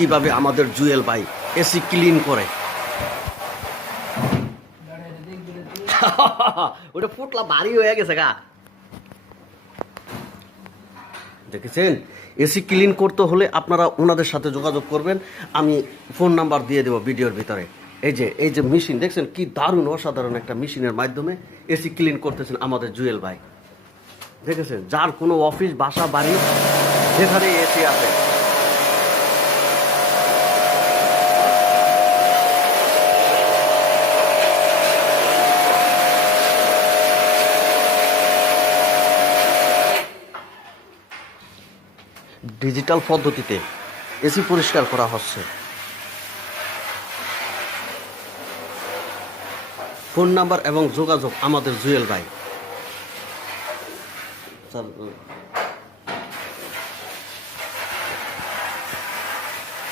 কিভাবে আমাদের জুয়েল ভাই এসি ক্লিন করে। ওটা ফুটলা ভারী হয়ে গেছে গা, দেখেছেন। এসি ক্লিন করতে হলে আপনারা ওনাদের সাথে যোগাযোগ করবেন, আমি ফোন নাম্বার দিয়ে দেবো ভিডিওর ভিতরে। এই যে মেশিন দেখছেন, কি দারুণ অসাধারণ একটা মেশিনের মাধ্যমে এসি ক্লিন করতেছেন আমাদের জুয়েল ভাই, দেখেছেন। যার কোনো অফিস বাসা বাড়ি যেখানে এসি আছে, ডিজিটাল পদ্ধতিতে এসি পরিষ্কার করা হচ্ছে। ফোন নাম্বার এবং যোগাযোগ আমাদের জুয়েল ভাই। স্যার